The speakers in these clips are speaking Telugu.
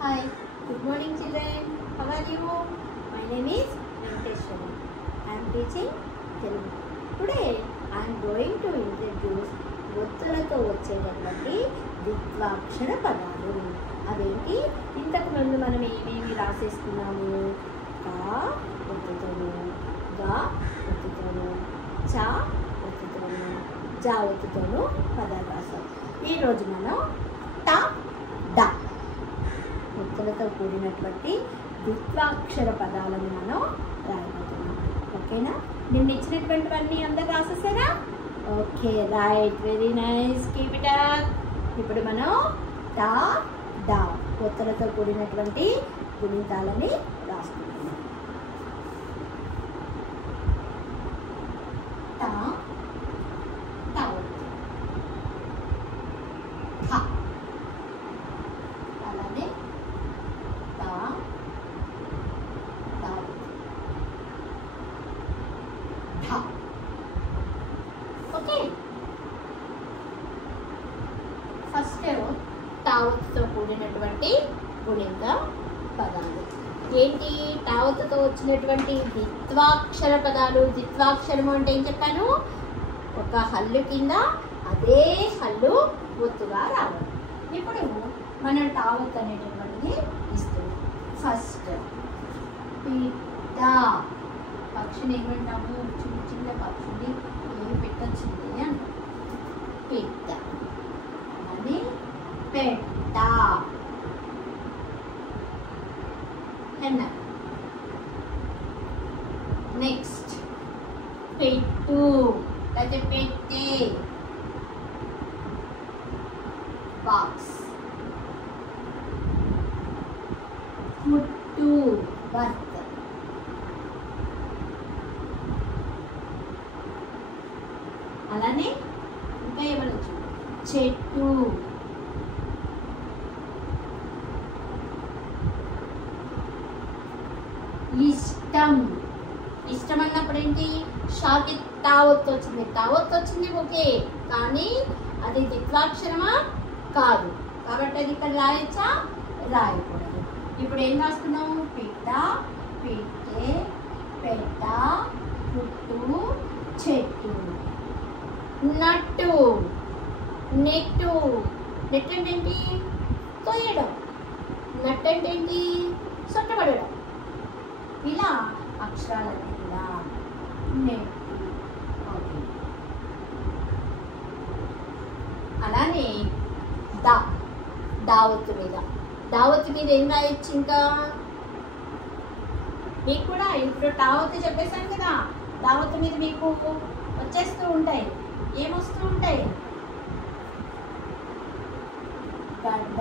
Hi, good morning children. How are you? My name is Venkateshwari. I am teaching Telugu. Today I am going to introduce ఒత్తులతో వచ్చేటటువంటి ద్విత్వాక్షర పదాలు. అవేంటి? ఇంతకు ముందు మనం ఏమేమి రాసేసుకున్నాము? కా ఒత్తుతోను, గా ఒత్తుతోను, చా ఒత్తుతోను, జా ఒత్తుతోను పదాలు రాసాం. ఈరోజు మనం ట డ ఒత్తులతో కూడినటువంటి ద్విత్వాక్షర పదాలను మనం రాయబోతున్నాం. ఓకేనా? నిన్న ఇచ్చినటువంటివన్నీ అందరు రాసేసారా? Okay, right, very nice, keep it up. ఇప్పుడు మనం ట డ ఒత్తులతో కూడినటువంటి గుణితాలని రాసుకుంటున్నాం. ట ట థ, అలానే ఓకే, ఫస్ట్ తావత్తుతో కూడినటువంటి గుణిత పదాలు ఏంటి? తావత్తుతో వచ్చినటువంటి ద్విత్వాక్షర పదాలు. ద్విత్వాక్షరము అంటే ఏం చెప్పాను? ఒక హల్లు కింద అదే హల్లు ఒత్తుగా రావాలి. ఇప్పుడు మనం తావత్తు అనేటటువంటిది ఇస్తున్నాం. ఫస్ట్ పిట్ట, పక్షిని ఏమంటాము? చిన్న చిన్న పక్షిని ఏమి పెట్టొచ్చింది అంట. పిట్ట అని పెట్ట, హెన్న. నెక్స్ట్ పెట్టు, లేకపోతే పెట్టే, బాక్స్. కుట్టు, బర్త్. అలానే ఇంకా ఏమనొచ్చు? చెట్టు, ఇష్టం. ఇష్టం అన్నప్పుడు ఏంటి? షాకి తావత్తు వచ్చింది. తావత్తు వచ్చింది ఓకే, కానీ అది ద్విత్వాక్షరమా? కాదు. కాబట్టి అది ఇక్కడ రాయొచ్చా? రాయకూడదు. ఇప్పుడు ఏం రాస్తున్నాము? పిట్ట, పిట్టే, పెట్ట, పుట్టు, చెట్టు. నట్టు, నెట్టు. నెట్ అంటే ఏంటి? తోయడం. నట్టు అంటే ఏంటి? సొట్టబడడం. ఇలా అక్షరాలన్నీ కూడా నెట్టు. ఓకే, అలానే దావత్తు మీద. దావత్తు మీద ఏం రాయొచ్చు? ఇంకా మీకు కూడా ఇప్పుడు టావత్తు చెప్పేశాను కదా, దావత్తు మీద మీకు వచ్చేస్తూ ఉంటాయి. ఏమొస్తూ ఉంటాయి? గడ్డ,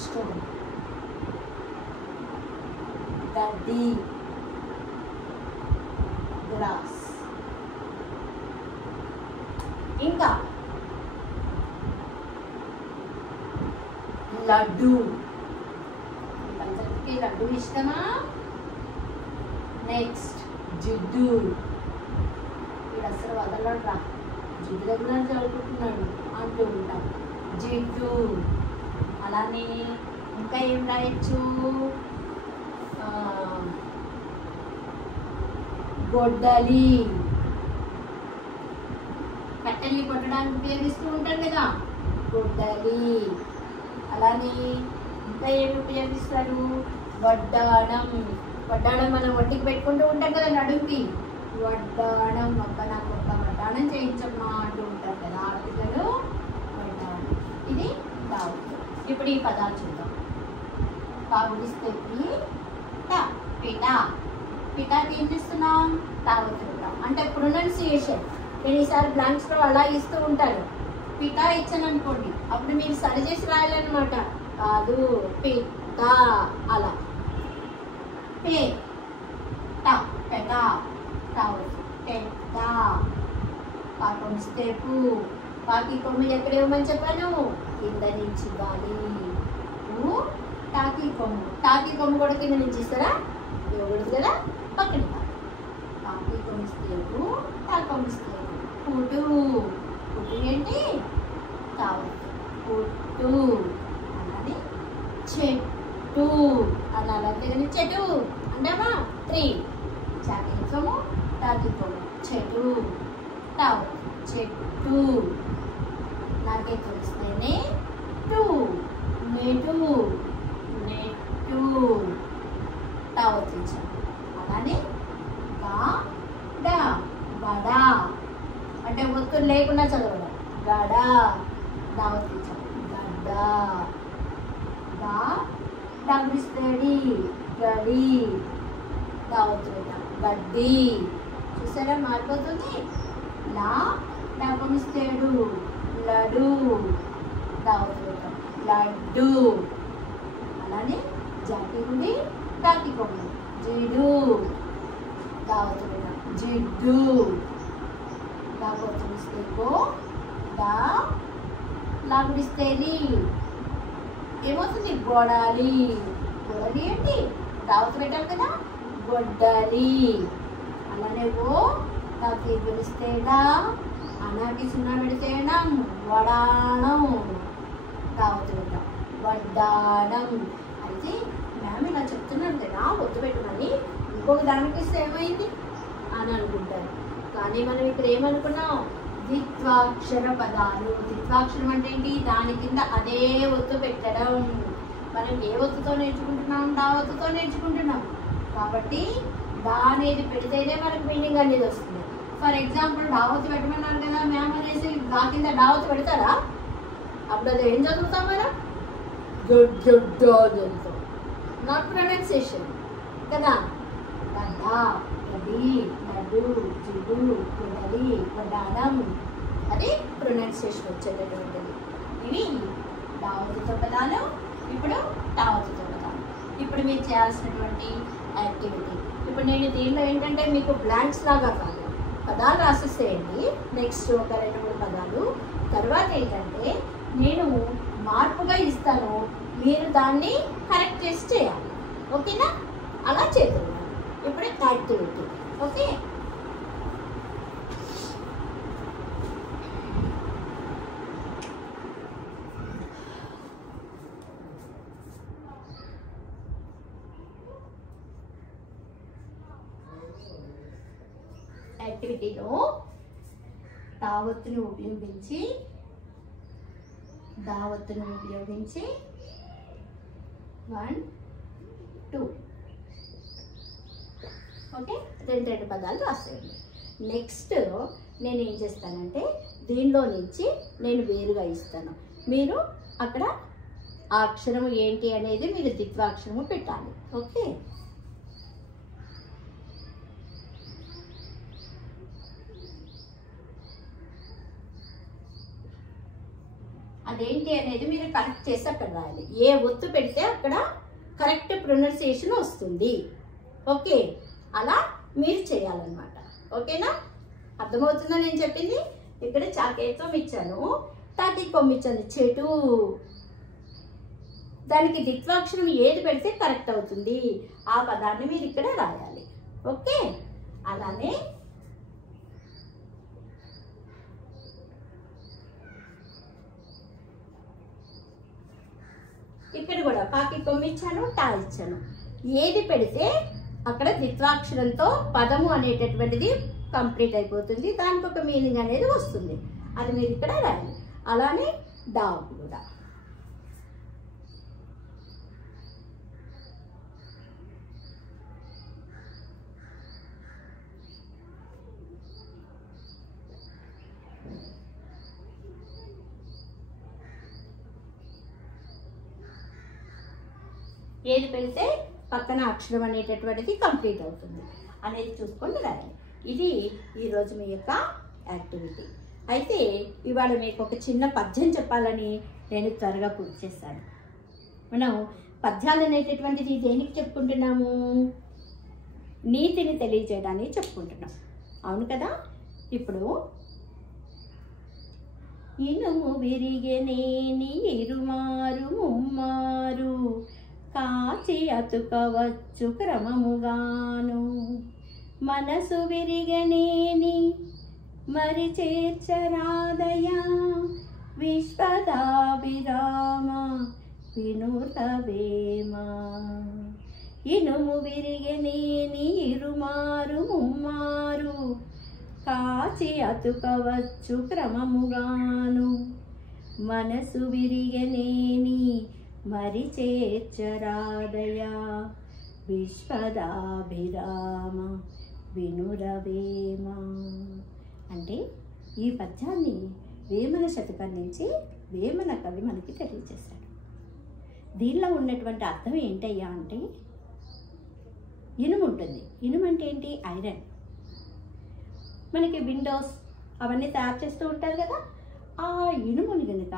స్టోన్, గడ్డి, గ్రాస్. ఇంకా లడ్డు. అందరికీ లడ్డు ఇష్టమా? నెక్స్ట్ జిడ్డు. వీడు అసలు వదలరా, జిడ్డు దగ్గర చదువుకుంటున్నాడు అంటూ ఉంటాం. జిడ్డు. అలానే ఇంకా ఏం రాయొచ్చు? గొడ్డలి. కట్టెల్ని కొట్టడానికి ఉపయోగిస్తూ ఉంటారు కదా, గొడ్డలి. అలానే ఇంకా ఏమి ఉపయోగిస్తారు? వడ్డాణం. వడ్డాణం మనం వడ్డీకి పెట్టుకుంటూ ఉంటాం కదా నడుంకి. వడ్డాణం. నాకు ఒక వడ్డాణం చేయించమ్మా అంటూ ఉంటారు కదా ఆడపిల్లలు. వడ్డాణం. ఇది దావత్తు. ఇప్పుడు ఈ పదాలు చూద్దాం. పావుడిస్తే పిట. పిటాకి ఏం చేస్తున్నాం? తావత్తు ఉంటాం. అంటే ప్రొనౌన్సియేషన్. నేను ఈసారి బ్లాంక్స్లో అలా ఇస్తూ ఉంటాను. పిటా ఇచ్చాను అనుకోండి, అప్పుడు మీరు సరి చేసి రాయాలన్నమాట. కాదు, పిట్ట అలా. పే ట, పెట, తావత్తు, పెట్ట. పాపం స్టెపు. పాకి కొమ్ములు ఎక్కడ ఇవ్వమని చెప్పాను? కింద నుంచి ఇవ్వాలి. టాకి కొమ్ము. టాకి కొమ్ము కూడా కింద నుంచి ఇస్తారా? ఇవ్వకూడదు కదా, పక్కన. టాకి కొమ్ము స్టెపు, టా కొమ్ము స్టెపు. పుట్టు. పుట్టు ఏంటి? తావత్తు. పుట్టు. చెట్టు అనాలి, అంతేగాని చెట్టు అంటామా. 3 చాకించము తాకిపోము చెట్టు టావు చెట్టు. నాకే తెలిస్తేనే 2 నెటు నెట్టు టావు తెచ్చాము. అలానే గడ అంటే ఒత్తులు లేకుండా చదవడం. గడ దావతించాం గడ్డ. డబ్బిస్తేడి గడి దావతింటాం గడ్డి. చూసారా మారిపోతుంది. డబ్బిస్తేడు లడు దావతింటాం లడ్డు. అలానే జాతి గుడి తాకి కొమ్మ జిడు దావతింటాం జిడ్డు. దావతిస్తే లాగుడిస్తేది ఏమవుతుంది గొడాలి. గొడలి ఏంటి దావత పెట్టాలి కదా గొడ్డలి. అలానే నాకు పిలిస్తేడా అనాకి 0 పెడితేడం వడాణం దావత పెట్టాం వడ్డాణం. అయితే మ్యామ్ ఇలా చెప్తున్నాను కదా ఒత్తు పెట్టమని, ఇంకొక దానికి ఇస్తే ఏమైంది అని అనుకుంటారు. కానీ మనం ఇక్కడ ఏమనుకున్నాం, ద్విత్వాక్షర పదాలు. ద్విత్వాక్షరం అంటే ఏంటి, దాని కింద అదే ఒత్తు పెట్టడం. మనం ఏ ఒత్తుతో నేర్చుకుంటున్నాం, డా ఒత్తుతో నేర్చుకుంటున్నాం కాబట్టి దా అనేది పెడితేనే మనకు మీనింగ్ అనేది వస్తుంది. ఫర్ ఎగ్జాంపుల్ డావత్తు పెట్టమన్నారు కదా మ్యామ్ అనేసి దా కింద డావత్తు పెడతారా? అప్పుడు అది ఏం చదువుతాం మనం, చదువుతాం. నాట్ ప్రొనౌన్సియేషన్ కదా. గడ్డ గడి లడ్డు జిడ్డు గుడలి వడ్డాణం అది ప్రొనౌన్సియేషన్ వచ్చేటటువంటిది. ఇవి దావతుతో పదాలు. ఇప్పుడు తావతుతో పదాలు. ఇప్పుడు మీరు చేయాల్సినటువంటి యాక్టివిటీ, ఇప్పుడు నేను దీనిలో ఏంటంటే మీకు బ్లాంక్స్ లాగా కాదు, పదాలు రాసేసేయండి. నెక్స్ట్ ఒక 2-3 పదాలు. తర్వాత ఏంటంటే నేను మార్పుగా ఇస్తాను, మీరు దాన్ని కరెక్ట్ చేసి చేయాలి. ఓకేనా? అలా చేద్దాం. ఇప్పుడు యాక్టివిటీ. ఓకే, యాక్టివిటీలో దావత్తును ఉపయోగించి 1 2 ఓకే 2 పదాలు రాసేయండి. నెక్స్ట్ నేను ఏం చేస్తానంటే దీనిలో నుంచి నేను వేరుగా ఇస్తాను, మీరు అక్కడ ఆ అక్షరం ఏంటి అనేది మీరు ద్విత్వాక్షరము పెట్టాలి. ఓకే, అదేంటి అనేది మీరు కరెక్ట్ చేసి అక్కడ రాయాలి. ఏ ఒత్తు పెడితే అక్కడ కరెక్ట్ ప్రొనౌన్సియేషన్ వస్తుంది. ఓకే, అలా మీరు చేయాలన్నమాట. ఓకేనా? అర్థమవుతుందా నేను చెప్పింది? ఇక్కడ చాకేతం ఇచ్చాను, తాకి కొమ్మిచ్చాను చెటు. దానికి ద్విత్వాక్షరం ఏది పెడితే కరెక్ట్ అవుతుంది ఆ పదాన్ని మీరు ఇక్కడ రాయాలి. ఓకే, అలానే ఇక్కడ కూడా కాకి కొమ్మిచ్చాను, టా ఇచ్చాను. ఏది పెడితే అక్కడ ద్విత్వాక్షరంతో పదము అనేటటువంటిది కంప్లీట్ అయిపోతుంది, దానికి ఒక మీనింగ్ అనేది వస్తుంది. అది మీరు ఇక్కడ రాయాలి. అలానే డా కూడా ఏది పెడితే పక్కన అక్షరం అనేటటువంటిది కంప్లీట్ అవుతుంది అనేది చూసుకొని రాయాలి. ఇది ఈరోజు మీ యొక్క యాక్టివిటీ. అయితే ఇవాళ మీకు ఒక చిన్న పద్యం చెప్పాలని నేను త్వరగా పూర్తి చేశాను. మనం పద్యాలు అనేటటువంటిది దేనికి చెప్పుకుంటున్నాము, నీతిని తెలియజేయడానికి చెప్పుకుంటున్నాం. అవును కదా? ఇప్పుడు ఇనుము విరిగెనేని ఇరుమారు ముమ్మారు కాచి అతుకవచ్చు క్రమముగాను, మనసు విరిగనేని మరి చేర్చరాదయ విశ్వదాభిరామ వినురవేమ వేమ ఇనుము విరిగెనేని ఇరుమారు ముమ్మారు కాచి అతుకవచ్చు క్రమముగాను మనసు విరిగెనేని మరి చేర్చరాదయా విశ్వదాభిరామ వినురవేమ. అంటే ఈ పద్యాన్ని వేమన శతకం నుంచి వేమన కవి మనకి తెలియజేశాడు. దీనిలో ఉన్నటువంటి అర్థం ఏంటయ్యా అంటే, ఇనుము ఉంటుంది. ఇనుము అంటే ఏంటి? ఐరన్. మనకి విండోస్ అవన్నీ తయారు చేస్తూ ఉంటారు కదా, ఆ ఇనుముని కనుక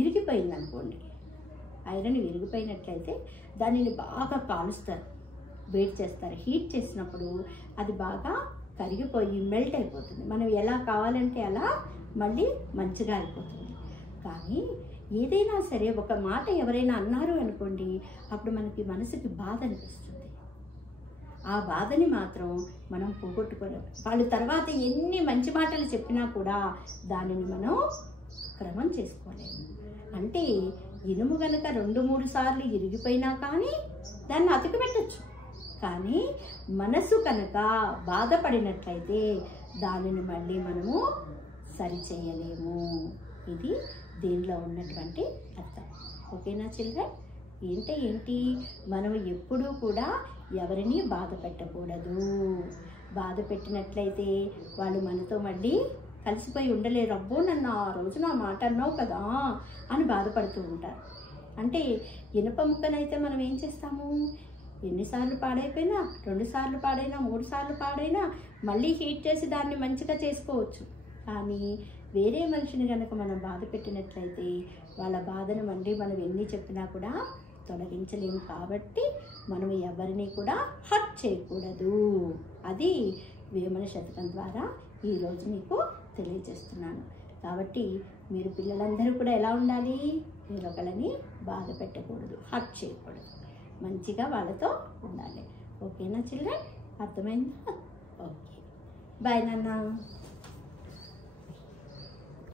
ఇరిగిపోయిందనుకోండి, ఐరన్ విరిగిపోయినట్లయితే దానిని బాగా కాలుస్తారు, వేడి చేస్తారు. హీట్ చేసినప్పుడు అది బాగా కరిగిపోయి మెల్ట్ అయిపోతుంది. మనం ఎలా కావాలంటే అలా మళ్ళీ మంచిగా అయిపోతుంది. కానీ ఏదైనా సరే ఒక మాట ఎవరైనా అన్నారు అనుకోండి, అప్పుడు మనకి మనసుకి బాధ అనిపిస్తుంది. ఆ బాధని మాత్రం మనం పోగొట్టుకోలేము. వాళ్ళు తర్వాత ఎన్ని మంచి మాటలు చెప్పినా కూడా దానిని మనం క్రమం చేసుకోలేము. అంటే ఇనుము కనుక 2-3 సార్లు ఇరిగిపోయినా కానీ దాన్ని అతికి పెట్టచ్చు. కానీ మనసు కనుక బాధపడినట్లయితే దానిని మళ్ళీ మనము సరిచేయలేము. ఇది దీనిలో ఉన్నటువంటి అర్థం. ఓకేనా చిల్డ్రన్? ఏంటి మనం ఎప్పుడూ కూడా ఎవరిని బాధ పెట్టకూడదు. బాధ పెట్టినట్లయితే వాళ్ళు మనతో మళ్ళీ కలిసిపోయి ఉండలేరు. అబ్బో నన్ను ఆ రోజు నా మాట అన్నావు కదా అని బాధపడుతూ ఉంటారు. అంటే ఇనుప ముక్కనైతే మనం ఏం చేస్తాము, ఎన్నిసార్లు పాడైపోయినా, 2 సార్లు పాడైనా, 3 సార్లు పాడైనా మళ్ళీ హీట్ చేసి దాన్ని మంచిగా చేసుకోవచ్చు. కానీ వేరే మనిషిని కనుక మనం బాధ పెట్టినట్లయితే వాళ్ళ బాధను మళ్ళీ మనం ఎన్ని చెప్పినా కూడా తొలగించలేము. కాబట్టి మనం ఎవరిని కూడా హర్ట్ చేయకూడదు. అది వేమన శతకం ద్వారా ఈరోజు మీకు తెలియజేస్తున్నాను. కాబట్టి మీరు పిల్లలందరూ కూడా ఎలా ఉండాలి? మీరు ఒకళ్ళని బాధ పెట్టకూడదు, హర్ట్ చేయకూడదు, మంచిగా వాళ్ళతో ఉండాలి. ఓకేనా చిల్డ్రన్? అర్థమైందా? ఓకే, బాయ్ నాన్న.